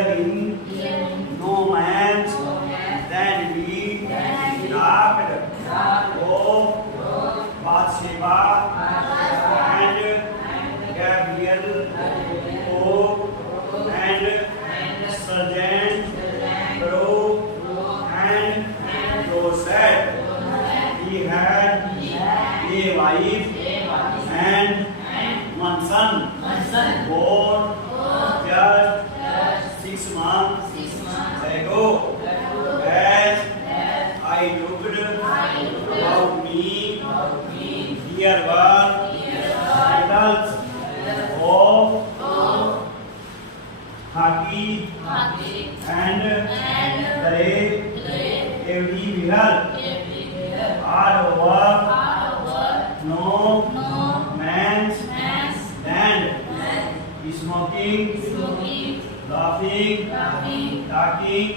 Herein no man than we lacked of Bathsheba and Gabriel, Pope and Sergeant Crow and Joseph. He had a wife and one son born just 6 months ago. As I looked about me, there were idols of hockey and clay everywhere. All over, no man's land. Smoking, laughing, talking,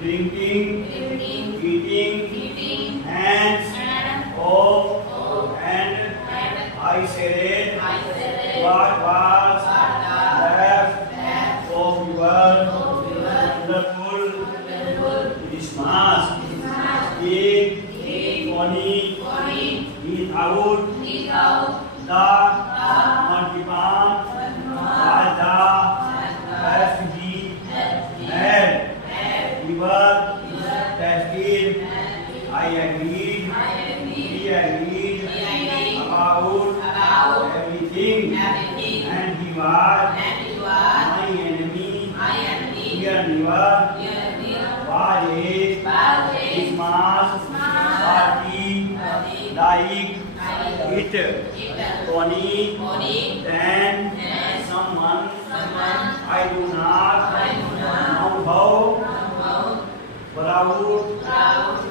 drinking, eating, hands off, and I said, what was left of your wonderful Christmas? Big, funny, without the multiple tested. I agreed. We agreed about everything. And he was my enemy. Here never was a Christmas party like it. Tony and someone I do not know how. Proud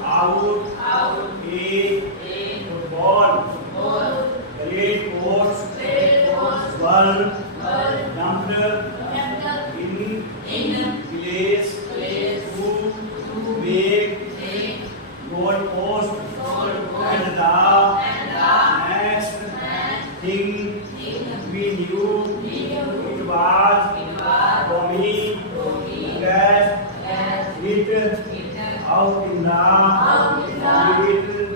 out a football. Great courts were dumped in place to make goal post. And the next thing we knew, it was Tommy that it out in the middle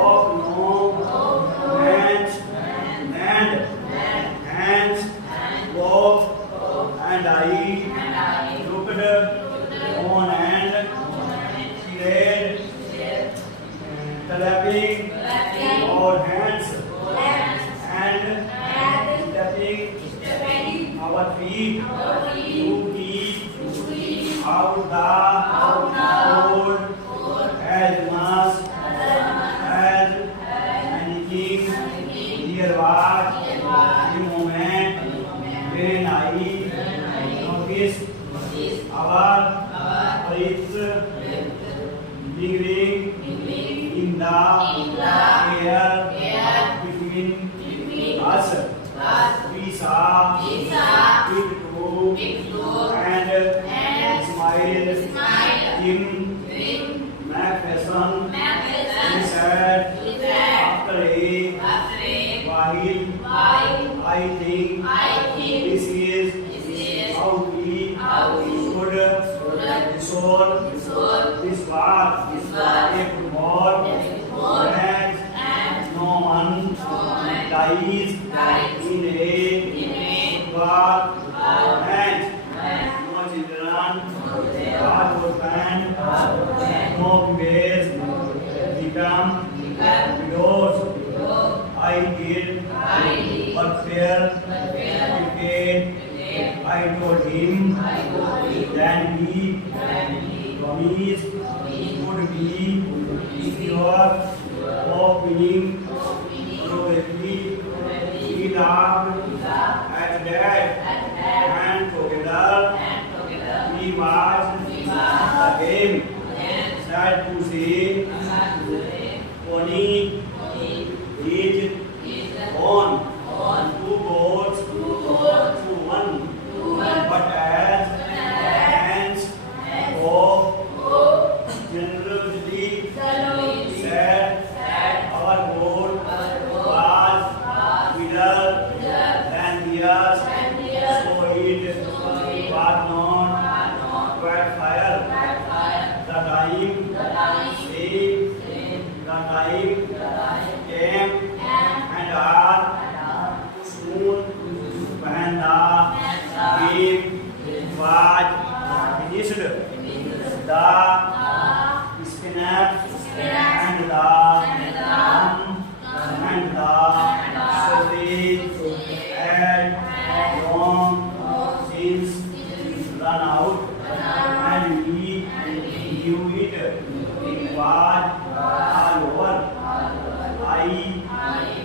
of no man's land. Hands off, and I looked on and said, clapping our hands and stepping our feet to keep out the cold as much as anything. There was a moment when I noticed our breath lingering in the air between us. We saw it too and smiled. Tim McPherson, he said, after a while, I think this is how we should resolve this war. If war and no one dies in a war and no children, God would ban, no babes become widows. I did but fair decade. I told him that he promised would be secure of winning. Probably he laughed at that, and together we watched the game. Sad to say, Tony is on 2 goals to 1. But as fans of generosity said, our goal was bigger than theirs. him was finished. The snaps and the gum and the sausage had long since run out, and he knew it. It was all over. I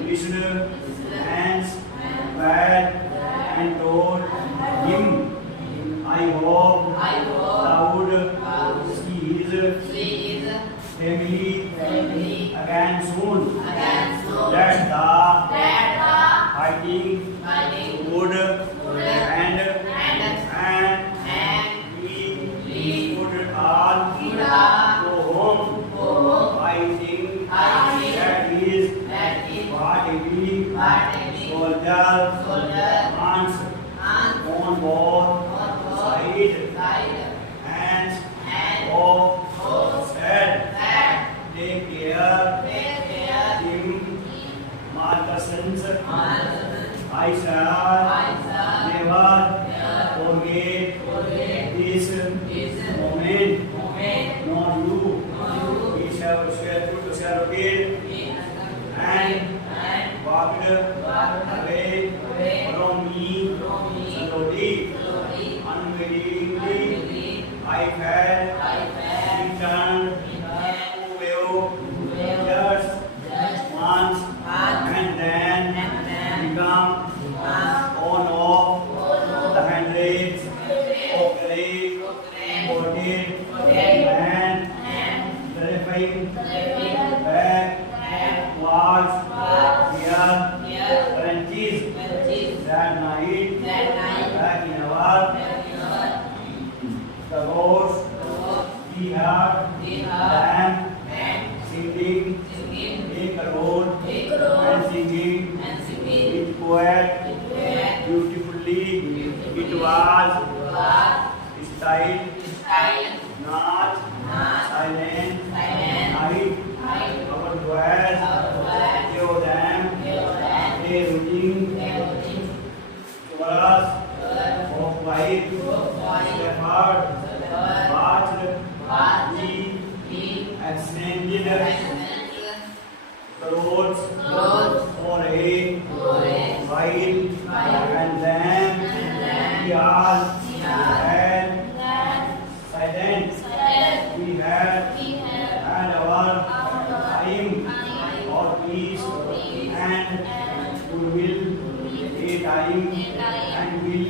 wished hands back and told him, I hope thou see his family again soon. Let the fighting would and we would all go home. I think that is what every soldier wants on both sides. And oh, said, take care, Tim Marcuson's. I shall never forget this moment. Nor you. We shall locate and walked away from me slowly, unwillingly. I had returned to just once and then become one of the hundreds of grave, devoted and terrifying back was their branches that night back in our the ghost we heard them singing a road and singing with poet beautifully. It was style not silent night. Our voice gave them a routine chorus of white shepherd watched we extended roads for a while, and then we all had silence. We had our time of peace, and we will a time and will